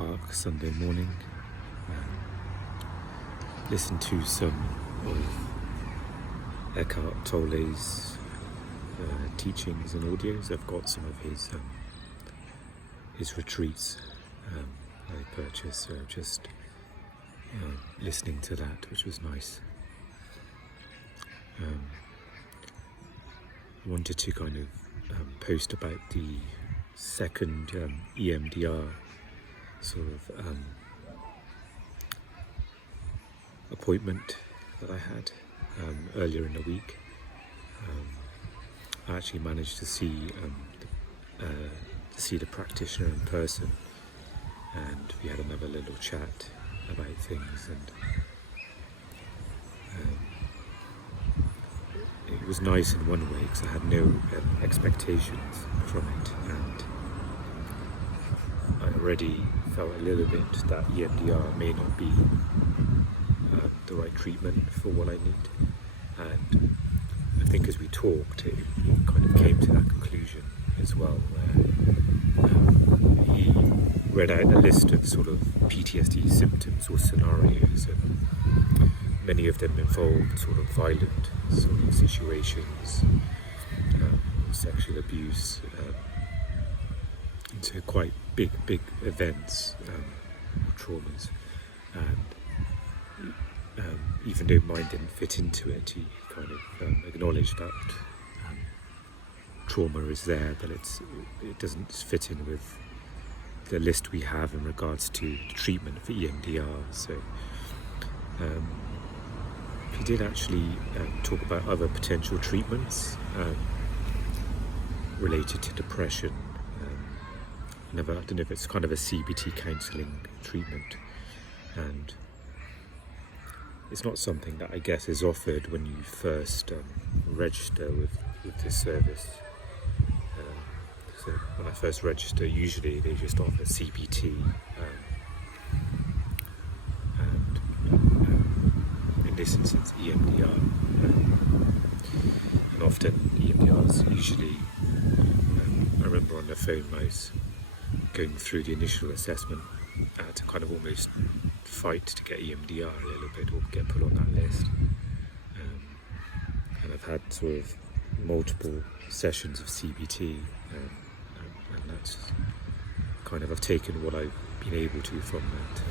park Sunday morning. Listened to some of Eckhart Tolle's teachings and audios. I've got some of his retreats I purchased, so just listening to that, which was nice. I wanted to kind of post about the second EMDR sort of appointment that I had earlier in the week. I actually managed to see the practitioner in person, and we had another little chat about things, and it was nice in one way because I had no expectations from it, and I already felt a little bit that EMDR may not be the right treatment for what I need. And I think as we talked, it kind of came to that conclusion as well, where he read out a list of sort of PTSD symptoms or scenarios, and many of them involved sort of violent sort of situations, sexual abuse, into quite big events, traumas, and even though mine didn't fit into it, he kind of acknowledged that trauma is there, but it doesn't fit in with the list we have in regards to the treatment for EMDR. So he did actually talk about other potential treatments related to depression. I don't know if it's kind of a CBT counselling treatment, and it's not something that I guess is offered when you first register with this service. So when I first register, usually they just offer CBT, and in this instance EMDR, and often EMDR is usually, I remember on the phone I was going through the initial assessment, I had to kind of almost fight to get EMDR a little bit, or get put on that list, and I've had sort of multiple sessions of CBT, and that's kind of, I've taken what I've been able to from that.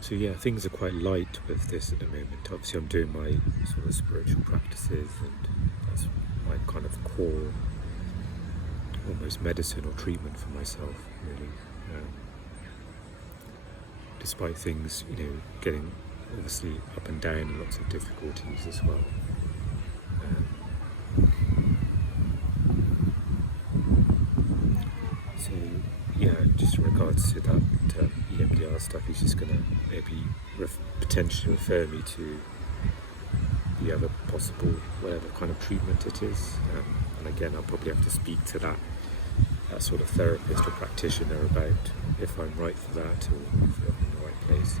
So yeah, things are quite light with this at the moment. Obviously I'm doing my sort of spiritual practices, and that's my kind of core, almost medicine or treatment for myself, really. Despite things, getting obviously up and down and lots of difficulties as well. So yeah, just in regards to that EMDR stuff, he's just going to maybe potentially refer me to the other possible, whatever kind of treatment it is. And again, I'll probably have to speak to that sort of therapist or practitioner about if I'm right for that, or if I'm in the right place.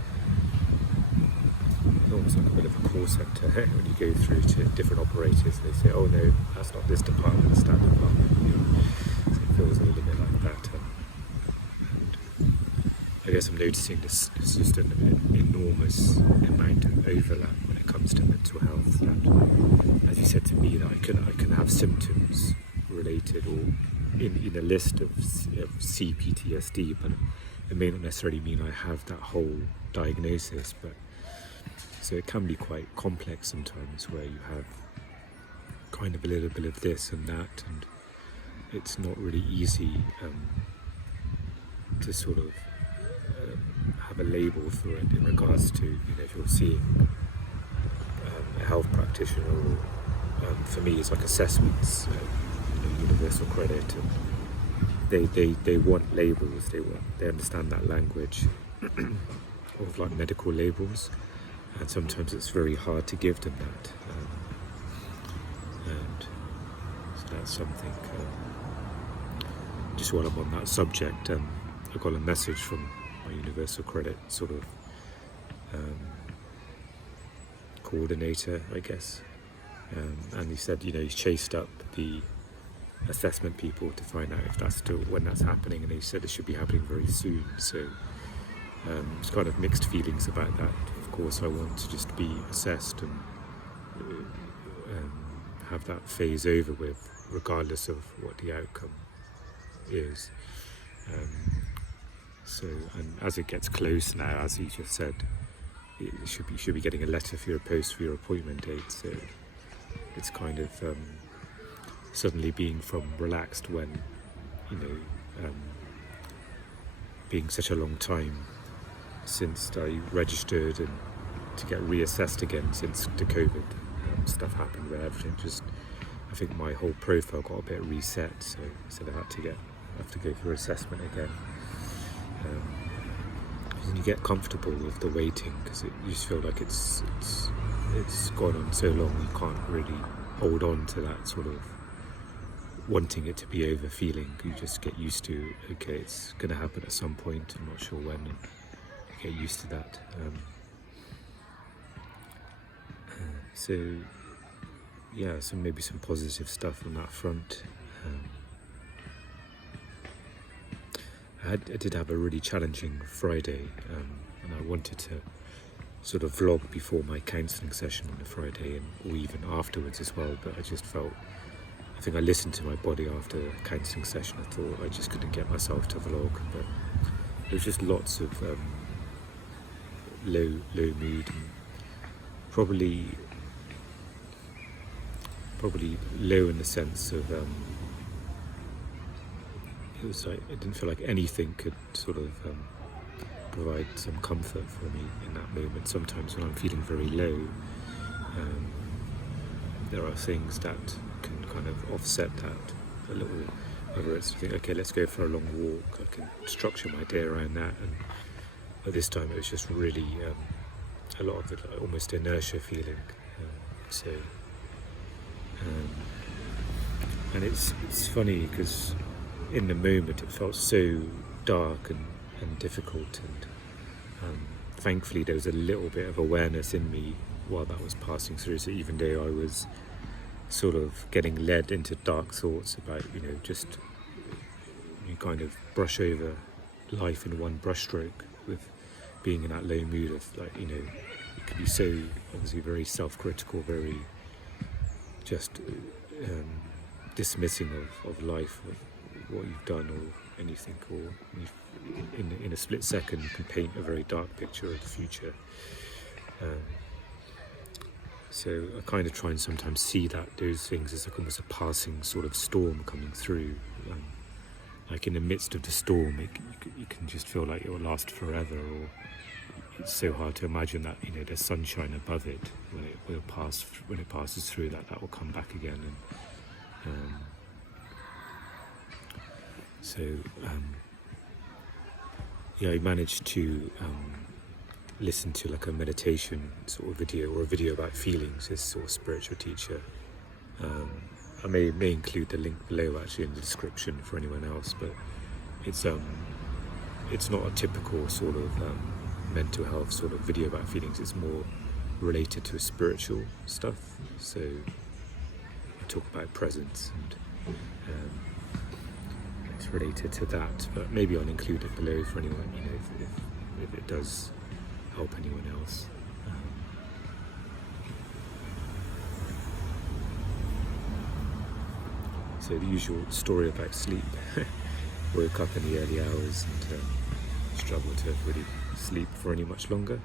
It's almost like a bit of a call centre when you go through to different operators and they say, oh no, that's not this department, it's that department. So it feels a little bit like that. And I guess I'm noticing there's just an enormous amount of overlap when it comes to mental health, that, as you said to me, that I can have symptoms related or in a list of CPTSD, but it may not necessarily mean I have that whole diagnosis. But so it can be quite complex sometimes, where you have kind of a little bit of this and that, and it's not really easy to sort of have a label for it in regards to, if you're seeing a health practitioner, or for me it's like assessments, universal credit, and they want labels, they understand that language of like medical labels, and sometimes it's very hard to give them that, and so that's something. Just while I'm on that subject, I got a message from my universal credit sort of coordinator, I guess, and he said, he's chased up the assessment people to find out if that's still when that's happening, and they said it should be happening very soon. So it's kind of mixed feelings about that. Of course, I want to just be assessed and have that phase over with, regardless of what the outcome is. So, and as it gets close now, as he just said, you should be getting a letter for your post for your appointment date. So it's kind of suddenly being from relaxed when, being such a long time since I registered and to get reassessed again since the COVID stuff happened, where everything just, I think my whole profile got a bit reset, so I had to go through assessment again. And you get comfortable with the waiting, because you just feel like it's gone on so long, you can't really hold on to that sort of wanting it to be over feeling. You just get used to, okay, it's going to happen at some point, I'm not sure when, and you get used to that. So maybe some positive stuff on that front. I did have a really challenging Friday, and I wanted to sort of vlog before my counselling session on the Friday, or even afterwards as well, but I just felt, I think I listened to my body after the counselling session. I thought I just couldn't get myself to vlog, but there was just lots of low mood, and probably low in the sense of it was like it didn't feel like anything could sort of provide some comfort for me in that moment. Sometimes when I'm feeling very low, there are things that can kind of offset that a little. Whether it's think, okay, let's go for a long walk, I can structure my day around that. And at this time, it was just really a lot of it, like almost inertia feeling. And it's funny because in the moment it felt so dark and difficult, and thankfully there was a little bit of awareness in me while that was passing through. So even though I was sort of getting led into dark thoughts about, just you kind of brush over life in one brushstroke with being in that low mood of it can be so obviously very self-critical, very just dismissing of life, of what you've done or anything, or in a split second you can paint a very dark picture of the future. So I kind of try and sometimes see those things as like almost a passing sort of storm coming through. Like in the midst of the storm, you can just feel like it will last forever, or it's so hard to imagine that there's sunshine above it when it passes through, that will come back again. And I managed to listen to like a meditation sort of video, or a video about feelings. This sort of spiritual teacher. I may include the link below actually in the description for anyone else, but it's not a typical sort of mental health sort of video about feelings. It's more related to spiritual stuff. So I talk about presence, and it's related to that. But maybe I'll include it below for anyone, if it does help anyone else. So the usual story about sleep. Woke up in the early hours and struggled to really sleep for any much longer.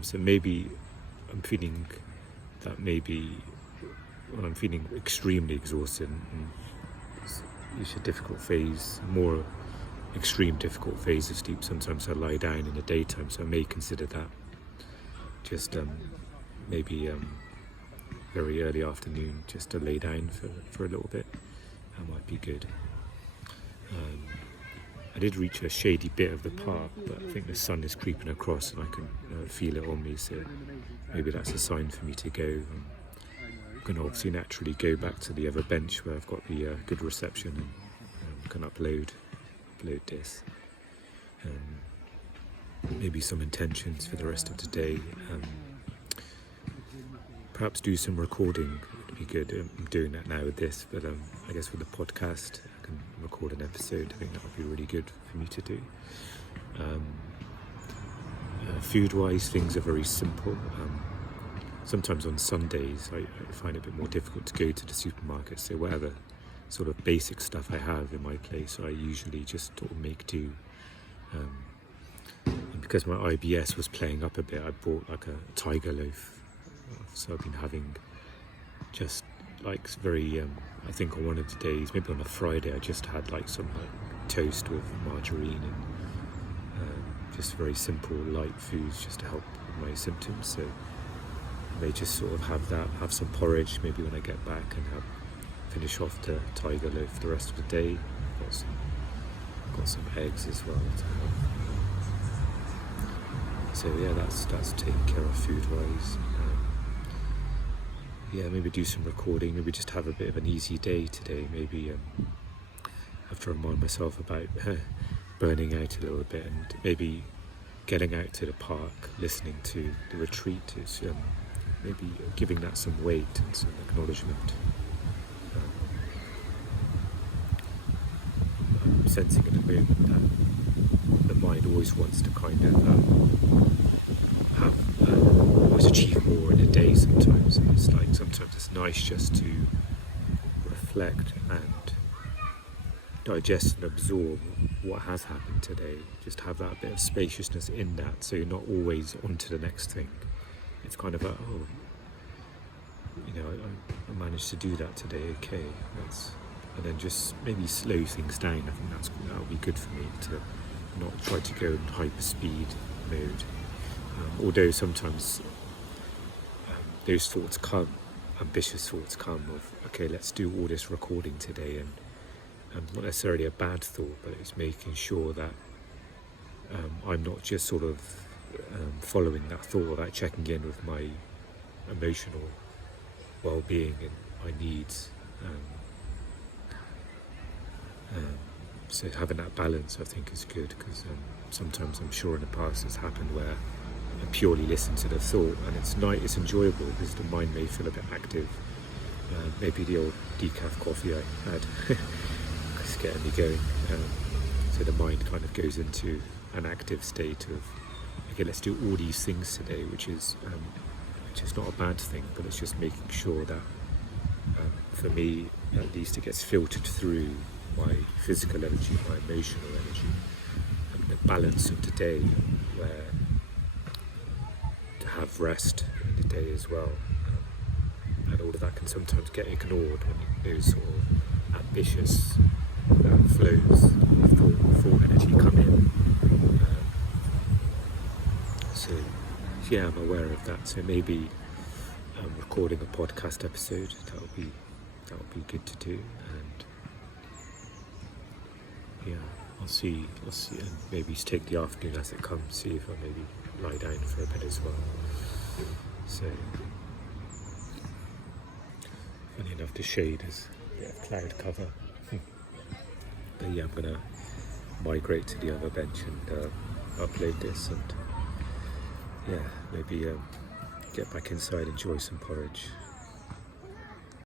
So maybe I'm feeling that when I'm feeling extremely exhausted, and it's a difficult phase, more extreme difficult phase of sleep. Sometimes I lie down in the daytime, so I may consider that just maybe very early afternoon, just to lay down for a little bit. That might be good. I did reach a shady bit of the park, but I think the sun is creeping across and I can feel it on me, so maybe that's a sign for me to go. I'm going to obviously naturally go back to the other bench where I've got the good reception, and can upload this. Maybe some intentions for the rest of the day. Perhaps do some recording. be good. I'm doing that now with this, but I guess with the podcast, I can record an episode. I think that would be really good for me to do. Food-wise, things are very simple. Sometimes on Sundays, I find it a bit more difficult to go to the supermarket, so whatever sort of basic stuff I have in my place, I usually just sort of make do. And because my IBS was playing up a bit, I bought like a tiger loaf. So I've been having just like very, I think on one of the days, maybe on a Friday, I just had like some toast with margarine and just very simple, light foods just to help with my symptoms. So I may just sort of have some porridge maybe when I get back and finish off the tiger loaf the rest of the day. Got some eggs as well to have. So yeah, that's taken care of food-wise. Yeah, maybe do some recording, maybe just have a bit of an easy day today. Maybe have to remind myself about burning out a little bit, and maybe getting out to the park, listening to the retreat is maybe giving that some weight and some acknowledgement. I'm sensing at the moment that the mind always wants to kind of always achieve more in a day sometimes. And it's like sometimes it's nice just to reflect and digest and absorb what has happened today. Just have that bit of spaciousness in that, so you're not always on to the next thing. It's kind of like, oh, I managed to do that today, okay. And then just maybe slow things down. I think that'll be good for me to not try to go in hyper speed mode. Although sometimes those thoughts come, ambitious thoughts come of, okay, let's do all this recording today, and not necessarily a bad thought, but it's making sure that I'm not just sort of following that thought without checking in with my emotional well-being and my needs. So having that balance, I think, is good, because sometimes I'm sure in the past it's happened where I purely listen to the thought, and it's enjoyable because the mind may feel a bit active. Maybe the old decaf coffee I had is getting me going. So the mind kind of goes into an active state of, okay, let's do all these things today, which is not a bad thing, but it's just making sure that for me, at least, it gets filtered through my physical energy, my emotional energy, and the balance of the day, where to have rest in the day as well. And all of that can sometimes get ignored when those sort of ambitious flows of thought energy come in. So yeah, I'm aware of that. So maybe recording a podcast episode, that would be good to do. And yeah, I'll see, and maybe take the afternoon as it comes. See if I maybe lie down for a bit as well. So funny enough, the shade is a bit of cloud cover. But yeah, I'm gonna migrate to the other bench and upload this, and yeah, maybe get back inside, enjoy some porridge.